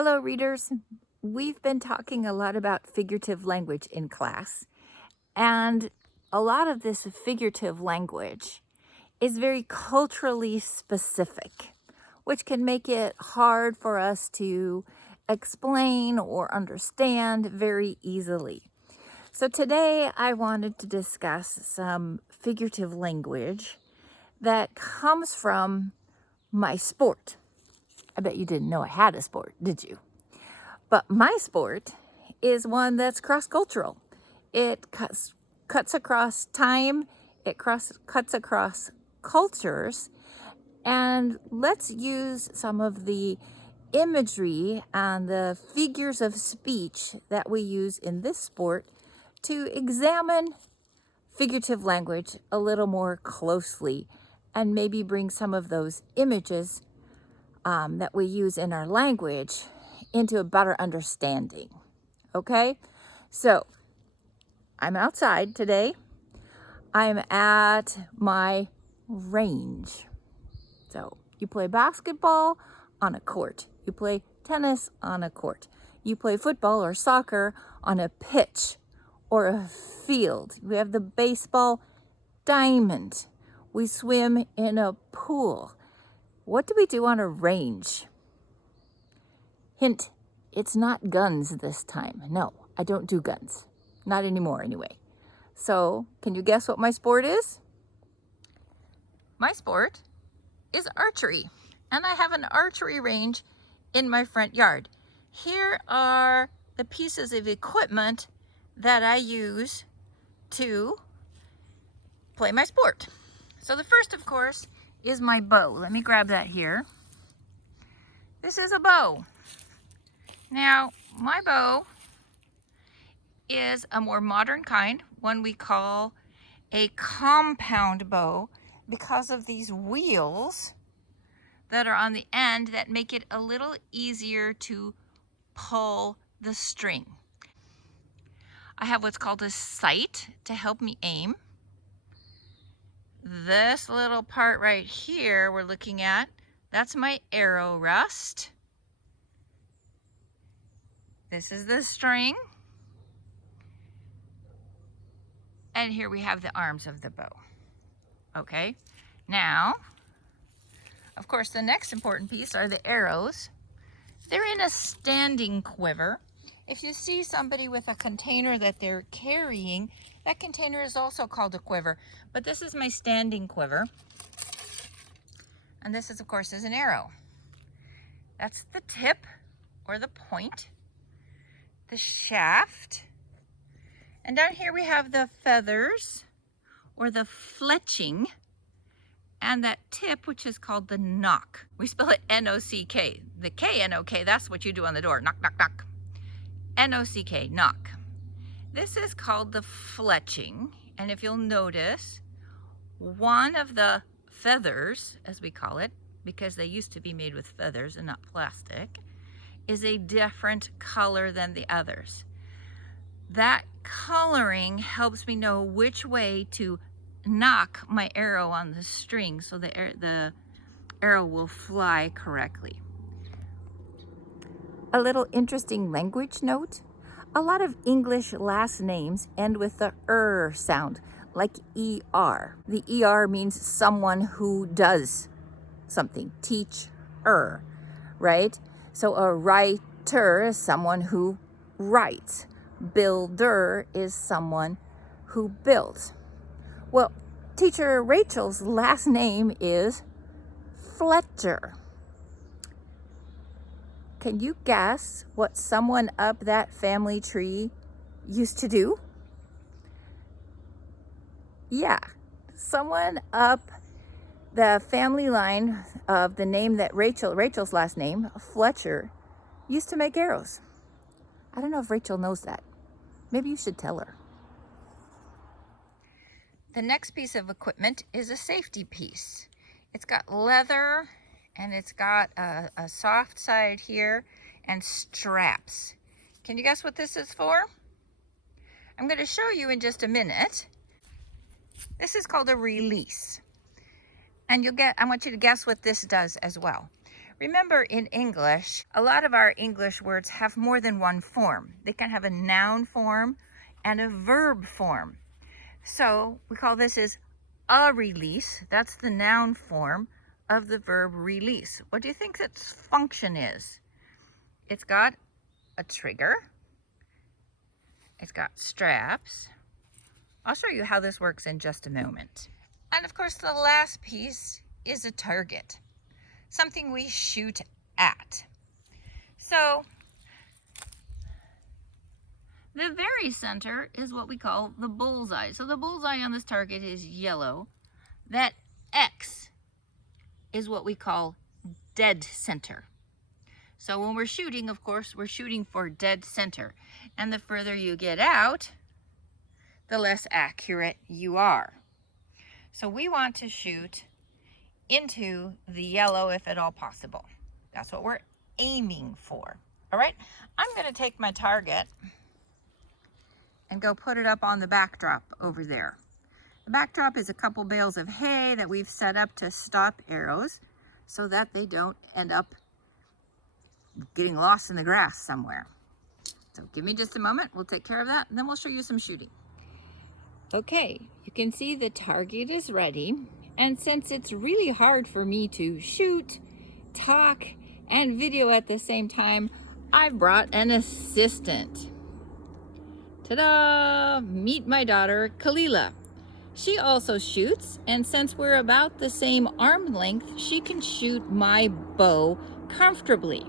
Hello, readers. We've been talking a lot about figurative language in class, and a lot of this figurative language is very culturally specific, which can make it hard for us to explain or understand very easily. So, today I wanted to discuss some figurative language that comes from my sport. I bet you didn't know I had a sport, did you? But my sport is one that's cross-cultural. It cuts across time, cuts across cultures, and let's use some of the imagery and the figures of speech that we use in this sport to examine figurative language a little more closely and maybe bring some of those images that we use in our language into a better understanding. Okay, so I'm outside today. I'm at my range. So you play basketball on a court, you play tennis on a court, you play football or soccer on a pitch or a field. We have the baseball diamond. We swim in a pool. What do we do on a range? Hint, it's not guns this time. No, I don't do guns. Not anymore, anyway. So, can you guess what my sport is? My sport is archery. And I have an archery range in my front yard. Here are the pieces of equipment that I use to play my sport. So the first, of course, is my bow. Let me grab that here. This is a bow. Now, my bow is a more modern kind, one we call a compound bow, because of these wheels that are on the end that make it a little easier to pull the string. I have what's called a sight to help me aim. This little part right here we're looking at, that's my arrow rest. This is the string. And here we have the arms of the bow. Okay, now, of course, the next important piece are the arrows. They're in a standing quiver. If you see somebody with a container that they're carrying, that container is also called a quiver. But this is my standing quiver. And this is, of course, is an arrow. That's the tip or the point, the shaft. And down here we have the feathers or the fletching, and that tip, which is called the knock. We spell it N-O-C-K. The K-N-O-K, that's what you do on the door. Knock, knock, knock. N-O-C-K, knock. This is called the fletching. And if you'll notice, one of the feathers, as we call it, because they used to be made with feathers and not plastic, is a different color than the others. That coloring helps me know which way to knock my arrow on the string so the arrow will fly correctly. A little interesting language note. A lot of English last names end with the er sound, like ER. The ER means someone who does something, teacher, right? So a writer is someone who writes. Builder is someone who builds. Well, teacher Rachel's last name is Fletcher. Can you guess what someone up that family tree used to do? Yeah, someone up the family line of the name that Rachel's last name, Fletcher, used to make arrows. I don't know if Rachel knows that. Maybe you should tell her. The next piece of equipment is a safety piece. It's got leather and it's got a soft side here and straps. Can you guess what this is for? I'm going to show you in just a minute. This is called a release. And I want you to guess what this does as well. Remember, in English, a lot of our English words have more than one form. They can have a noun form and a verb form. So we call this as a release. That's the noun form of the verb release. What do you think its function is? It's got a trigger. It's got straps. I'll show you how this works in just a moment. And of course, the last piece is a target, something we shoot at. So the very center is what we call the bullseye. So the bullseye on this target is yellow. That X is what we call dead center. So when we're shooting, of course, we're shooting for dead center. And the further you get out, the less accurate you are. So we want to shoot into the yellow if at all possible. That's what we're aiming for. All right, I'm gonna take my target and go put it up on the backdrop over there. The backdrop is a couple bales of hay that we've set up to stop arrows so that they don't end up getting lost in the grass somewhere. So give me just a moment, we'll take care of that, and then we'll show you some shooting. Okay, you can see the target is ready, and since it's really hard for me to shoot, talk, and video at the same time, I brought an assistant. Ta-da! Meet my daughter, Kalila. She also shoots, and since we're about the same arm length, she can shoot my bow comfortably.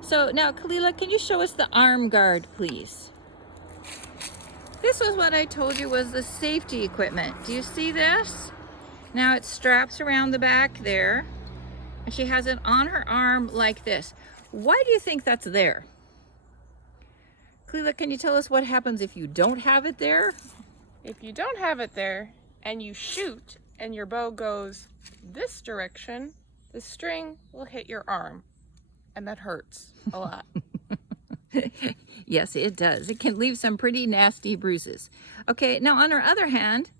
So now, Kalila, can you show us the arm guard, please? This was what I told you was the safety equipment. Do you see this? Now it straps around the back there, and she has it on her arm like this. Why do you think that's there? Kalila, can you tell us what happens if you don't have it there? If you don't have it there and you shoot and your bow goes this direction, the string will hit your arm, and that hurts a lot. Yes, it does. It can leave some pretty nasty bruises. Okay, now on her other hand,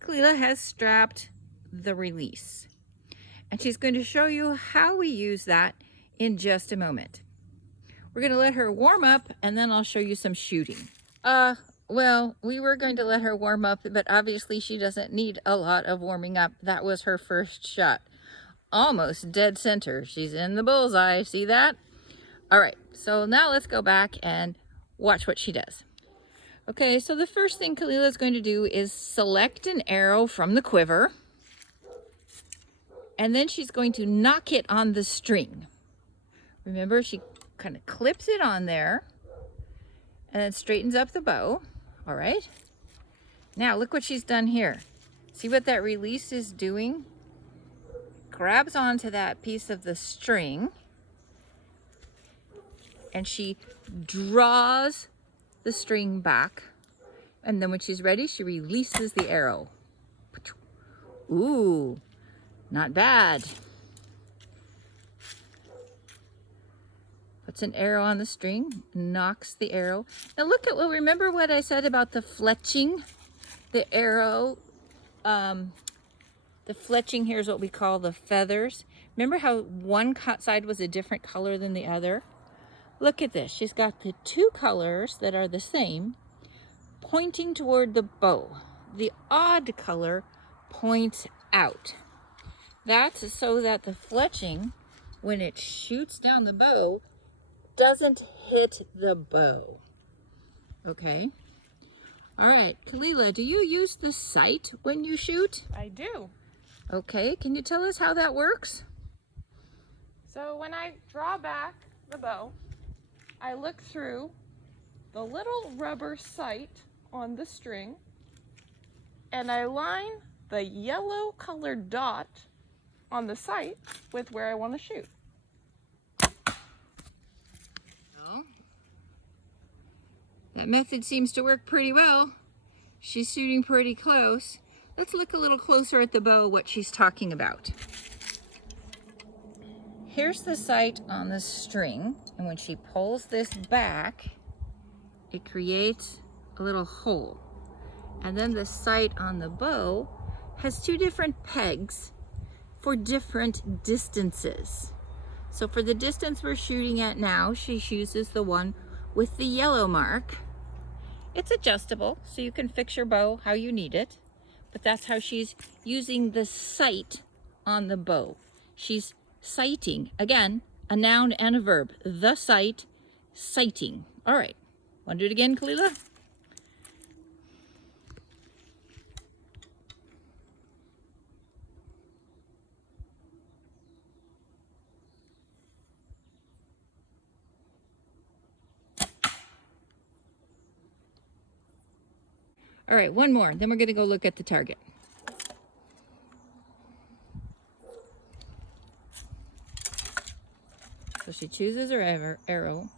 Kalila has strapped the release. And she's going to show you how we use that in just a moment. We're going to let her warm up, and then I'll show you some shooting. Well, we were going to let her warm up, but obviously she doesn't need a lot of warming up. That was her first shot. Almost dead center. She's in the bullseye. See that? All right, so now let's go back and watch what she does. Okay, so the first thing Kalila is going to do is select an arrow from the quiver, and then she's going to knock it on the string. Remember, she kind of clips it on there and then straightens up the bow. All right, now look what she's done here. See what that release is doing? Grabs onto that piece of the string, and she draws the string back, and then when she's ready, she releases the arrow. Ooh, not bad. Puts an arrow on the string, knocks the arrow. Now look at, well, remember what I said about the fletching? The arrow, the fletching here is what we call the feathers. Remember how one side was a different color than the other? Look at this. She's got the two colors that are the same pointing toward the bow. The odd color points out. That's so that the fletching, when it shoots down the bow, doesn't hit the bow. Okay? All right, Kalila, do you use the sight when you shoot? I do. Okay, can you tell us how that works? So when I draw back the bow, I look through the little rubber sight on the string, and I line the yellow colored dot on the sight with where I want to shoot. Well, that method seems to work pretty well. She's shooting pretty close. Let's look a little closer at the bow, what she's talking about. Here's the sight on the string, and when she pulls this back, it creates a little hole. And then the sight on the bow has two different pegs for different distances. So for the distance we're shooting at now, she chooses the one with the yellow mark. It's adjustable, so you can fix your bow how you need it, but that's how she's using the sight on the bow. She's sighting, again, a noun and a verb. The sight, sighting. All right, want to do it again, Kalila? All right, one more, then we're gonna go look at the target. So she chooses her arrow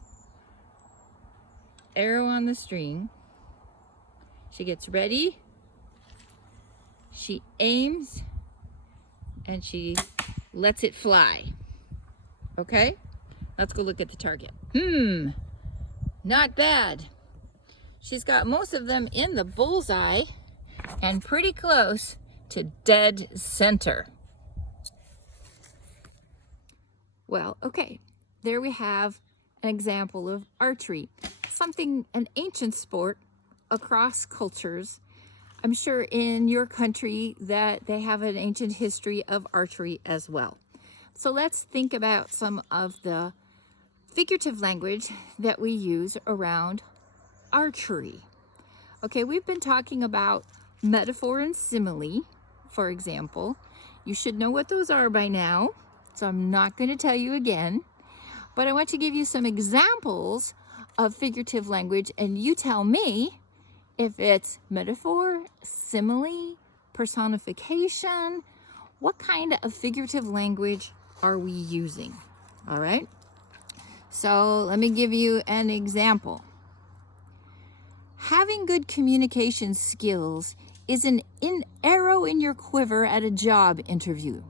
on the string. She gets ready, she aims, and she lets it fly. Okay, let's go look at the target. Not bad. She's got most of them in the bullseye and pretty close to dead center. Well, okay, there we have an example of archery, an ancient sport across cultures. I'm sure in your country that they have an ancient history of archery as well. So let's think about some of the figurative language that we use around archery. Okay, we've been talking about metaphor and simile, for example. You should know what those are by now, so I'm not going to tell you again. But I want to give you some examples of figurative language, and you tell me if it's metaphor, simile, personification. What kind of figurative language are we using? All right, so let me give you an example. Having good communication skills is an arrow in your quiver at a job interview.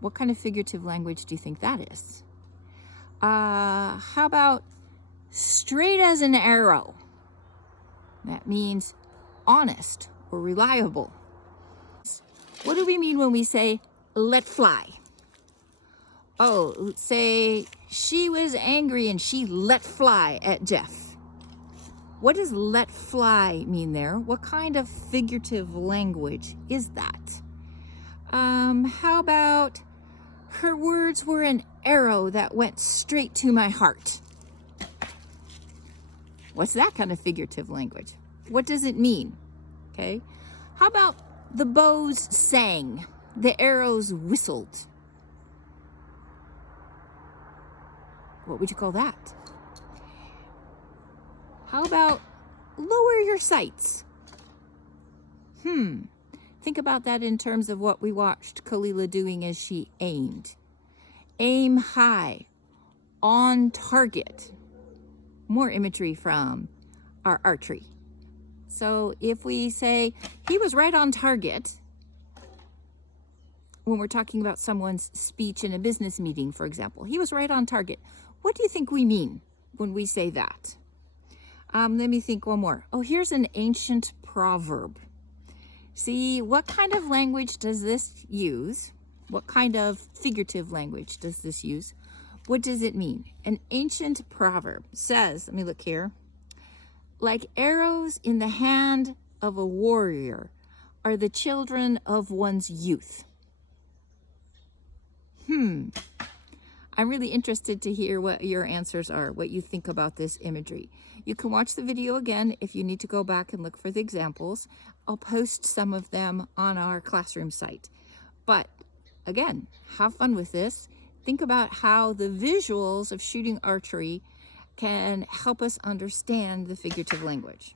What kind of figurative language do you think that is? How about straight as an arrow? That means honest or reliable. What do we mean when we say let fly? Oh, let's say she was angry and she let fly at Jeff. What does let fly mean there? What kind of figurative language is that? How about her words were an arrow that went straight to my heart? What's that kind of figurative language? What does it mean? Okay. How about the bows sang, the arrows whistled? What would you call that? How about lower your sights? Think about that in terms of what we watched Kalila doing as she aimed. Aim high, on target. More imagery from our archery. So if we say he was right on target, when we're talking about someone's speech in a business meeting, for example, he was right on target. What do you think we mean when we say that? Let me think one more. Oh, here's an ancient proverb. See, what kind of language does this use? What kind of figurative language does this use? What does it mean? An ancient proverb says, let me look here, like arrows in the hand of a warrior are the children of one's youth. I'm really interested to hear what your answers are, what you think about this imagery. You can watch the video again if you need to go back and look for the examples. I'll post some of them on our classroom site. But again, have fun with this. Think about how the visuals of shooting archery can help us understand the figurative language.